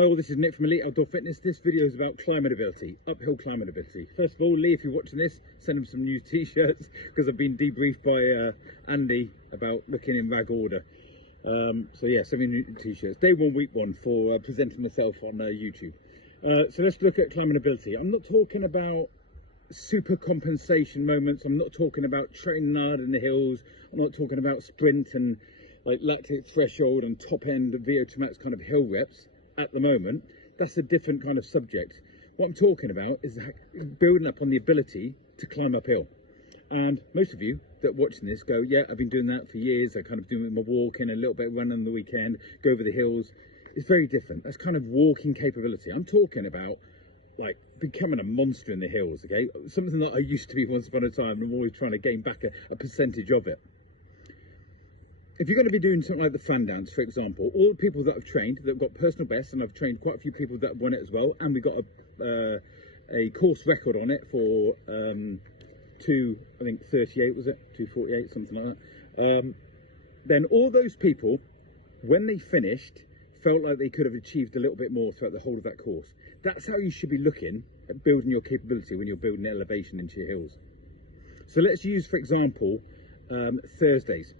Hi all, this is Nick from Elite Outdoor Fitness. This video is about climbability, uphill climbability. First of all, Lee, if you're watching this, send him some new t-shirts because I've been debriefed by Andy about looking in rag order. So yeah, send me new t-shirts. Day one, week one for presenting myself on YouTube. So let's look at climbability. I'm not talking about super compensation moments. I'm not talking about training hard in the hills. I'm not talking about sprint and like lactate threshold and top end VO2 max kind of hill reps. At the moment, that's a different kind of subject. What I'm talking about is building up on the ability to climb uphill. And most of you that are watching this go, yeah, I've been doing that for years. I kind of do it with my walking, a little bit of running on the weekend, go over the hills. It's very different. That's kind of walking capability. I'm talking about like becoming a monster in the hills, okay? Something that I used to be once upon a time, and I'm always trying to gain back a percentage of it. If you're going to be doing something like the fan dance, for example, all the people that I've trained, that have got personal bests, and I've trained quite a few people that have won it as well, and we got a course record on it for I think 38 was it? 248, something like that. Then all those people, when they finished, felt like they could have achieved a little bit more throughout the whole of that course. That's how you should be looking at building your capability when you're building elevation into your hills. So let's use, for example, Thursdays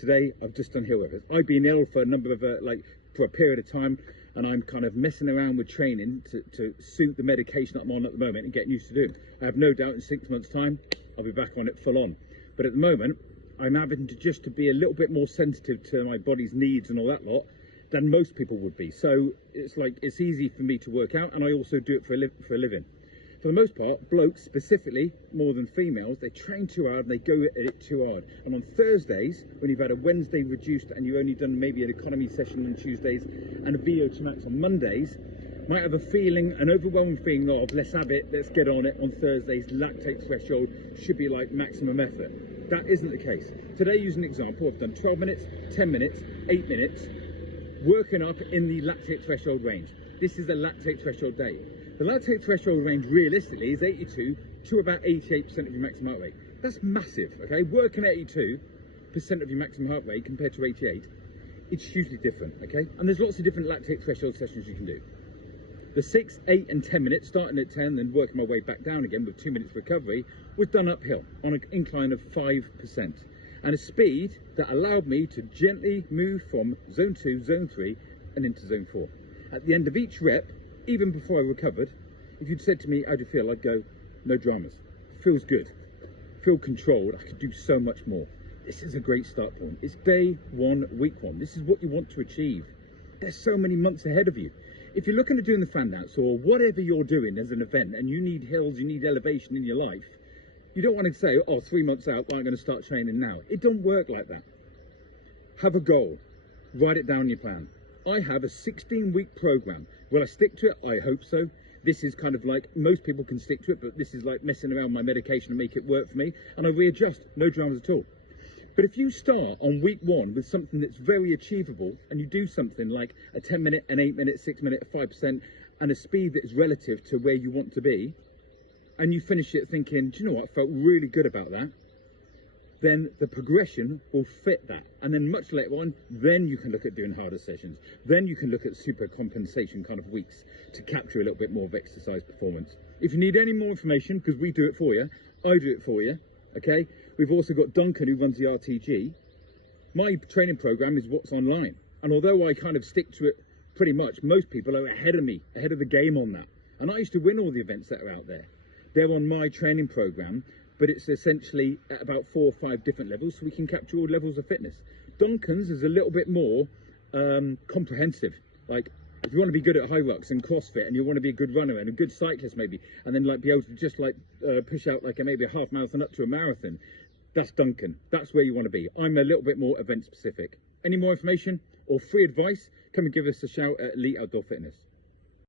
today. I've just done hill reps. I've been ill for a number of for a period of time, and I'm kind of messing around with training to suit the medication that I'm on at the moment and getting used to doing. I have no doubt in 6 months time I'll be back on it full on, but at the moment I'm having to be a little bit more sensitive to my body's needs and all that lot than most people would be. So it's easy for me to work out, and I also do it for a living. For the most part, blokes specifically, more than females, they train too hard and they go at it too hard. And on Thursdays, when you've had a Wednesday reduced and you've only done maybe an economy session on Tuesdays and a VO2 max on Mondays, might have an overwhelming feeling of let's have it, let's get on it on Thursdays. Lactate threshold should be like maximum effort. That isn't the case. Today, use an example. I've done 12 minutes, 10 minutes, 8 minutes, working up in the lactate threshold range. This is a lactate threshold day. The lactate threshold range realistically is 82 to about 88% of your maximum heart rate. That's massive, okay? Working at 82% of your maximum heart rate compared to 88, it's hugely different, okay? And there's lots of different lactate threshold sessions you can do. The 6, 8 and 10 minutes, starting at 10 and working my way back down again with 2 minutes recovery, was done uphill on an incline of 5%. And a speed that allowed me to gently move from zone 2, zone 3 and into zone 4. At the end of each rep, even before I recovered, if you'd said to me, how do you feel? I'd go, no dramas. Feels good. Feel controlled. I could do so much more. This is a great start point. It's day one, week one. This is what you want to achieve. There's so many months ahead of you. If you're looking at doing the fan dance or whatever you're doing as an event and you need hills, you need elevation in your life, you don't want to say, oh, 3 months out, I'm going to start training now. It don't work like that. Have a goal. Write it down in your plan. I have a 16-week program. Will I stick to it? I hope so. This is kind of like, most people can stick to it, but this is like messing around my medication and make it work for me. And I readjust, no dramas at all. But if you start on week one with something that's very achievable and you do something like a 10 minute, an 8 minute, 6 minute, 5% and a speed that is relative to where you want to be, and you finish it thinking, do you know what, I felt really good about that, then the progression will fit that. And then much later on, then you can look at doing harder sessions. Then you can look at super compensation kind of weeks to capture a little bit more of exercise performance. If you need any more information, because we do it for you, I do it for you, okay? We've also got Duncan who runs the RTG. My training program is what's online. And although I kind of stick to it pretty much, most people are ahead of me, ahead of the game on that. And I used to win all the events that are out there. They're on my training program, but it's essentially at about 4 or 5 different levels, so we can capture all levels of fitness. Duncan's is a little bit more comprehensive. Like, if you want to be good at high rocks and CrossFit, and you want to be a good runner and a good cyclist maybe, and then like be able to just like push out like maybe a half marathon up to a marathon, that's Duncan. That's where you want to be. I'm a little bit more event specific. Any more information or free advice, come and give us a shout at Elite Outdoor Fitness.